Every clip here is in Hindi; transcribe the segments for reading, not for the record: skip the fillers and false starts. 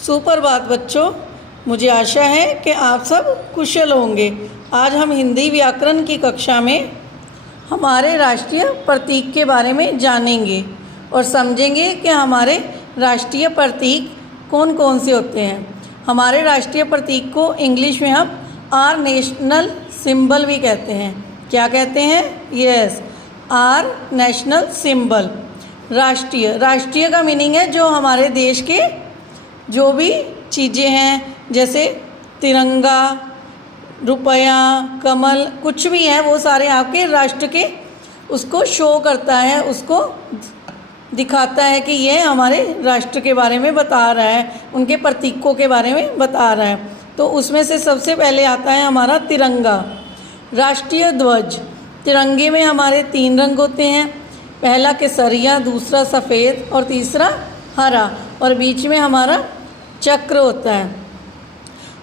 सुप्रभात बच्चों, मुझे आशा है कि आप सब कुशल होंगे। आज हम हिंदी व्याकरण की कक्षा में हमारे राष्ट्रीय प्रतीक के बारे में जानेंगे और समझेंगे कि हमारे राष्ट्रीय प्रतीक कौन कौन से होते हैं। हमारे राष्ट्रीय प्रतीक को इंग्लिश में हम आर नेशनल सिंबल भी कहते हैं। क्या कहते हैं? Yes, our national symbol. राष्ट्रीय का मीनिंग है जो हमारे देश के जो भी चीज़ें हैं, जैसे तिरंगा, रुपया, कमल, कुछ भी है वो सारे आपके राष्ट्र के उसको शो करता है, उसको दिखाता है कि ये हमारे राष्ट्र के बारे में बता रहा है, उनके प्रतीकों के बारे में बता रहा है। तो उसमें से सबसे पहले आता है हमारा तिरंगा। राष्ट्रीय ध्वज। तिरंगे में हमारे 3 रंग होते हैं, पहला केसरिया, दूसरा सफ़ेद और तीसरा हरा, और बीच में हमारा चक्र होता है।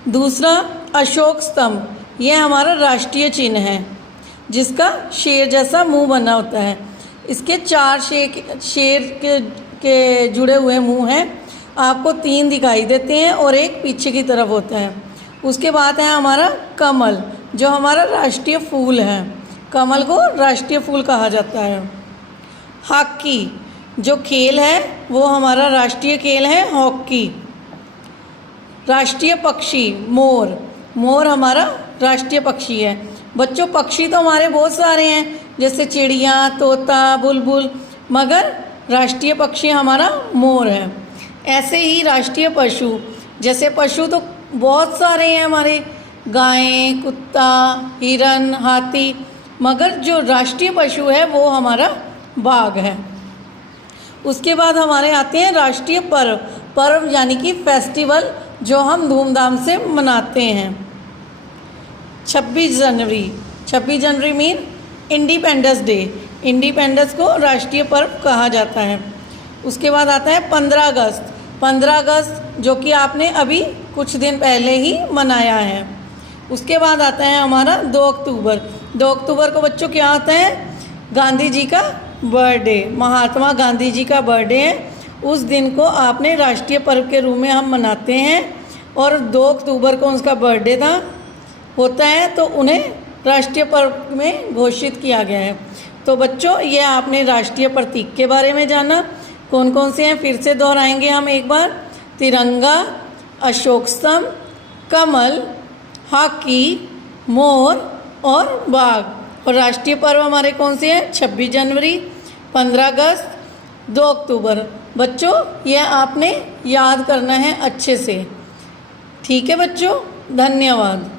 दूसरा अशोक स्तंभ, यह हमारा राष्ट्रीय चिन्ह है जिसका शेर जैसा मुंह बना होता है। इसके 4 शेर के जुड़े हुए मुंह हैं, आपको 3 दिखाई देते हैं और एक पीछे की तरफ होता है। उसके बाद है हमारा कमल, जो हमारा राष्ट्रीय फूल है। कमल को राष्ट्रीय फूल कहा जाता है। हॉकी जो खेल है वो हमारा राष्ट्रीय खेल है, हॉकी। राष्ट्रीय पक्षी मोर, मोर हमारा राष्ट्रीय पक्षी है। बच्चों, पक्षी तो हमारे बहुत सारे हैं, जैसे चिड़िया, तोता, बुलबुल, मगर राष्ट्रीय पक्षी हमारा मोर है। ऐसे ही राष्ट्रीय पशु, जैसे पशु तो बहुत सारे हैं हमारे, गायें, कुत्ता, हिरन, हाथी, मगर जो राष्ट्रीय पशु है वो हमारा बाघ है। उसके बाद हमारे आते हैं राष्ट्रीय पर्व यानी कि फेस्टिवल, जो हम धूमधाम से मनाते हैं। 26 जनवरी मीन इंडिपेंडेंस डे। इंडिपेंडेंस को राष्ट्रीय पर्व कहा जाता है। उसके बाद आता है 15 अगस्त जो कि आपने अभी कुछ दिन पहले ही मनाया है। उसके बाद आता है हमारा 2 अक्टूबर। 2 अक्टूबर को बच्चों क्या आता है? गांधी जी का बर्थडे, महात्मा गांधी जी का बर्थडे है। उस दिन को आपने राष्ट्रीय पर्व के रूप में हम मनाते हैं और 2 अक्टूबर को उसका बर्थडे होता है, तो उन्हें राष्ट्रीय पर्व में घोषित किया गया है। तो बच्चों, ये आपने राष्ट्रीय प्रतीक के बारे में जाना। कौन कौन से हैं फिर से दोहराएंगे हम एक बार। तिरंगा, अशोक स्तंभ, कमल, हॉकी, मोर और बाघ। और राष्ट्रीय पर्व हमारे कौन से हैं? 26 जनवरी, 15 अगस्त, 2 अक्टूबर। बच्चों, यह आपने याद करना है अच्छे से। ठीक है बच्चों, धन्यवाद।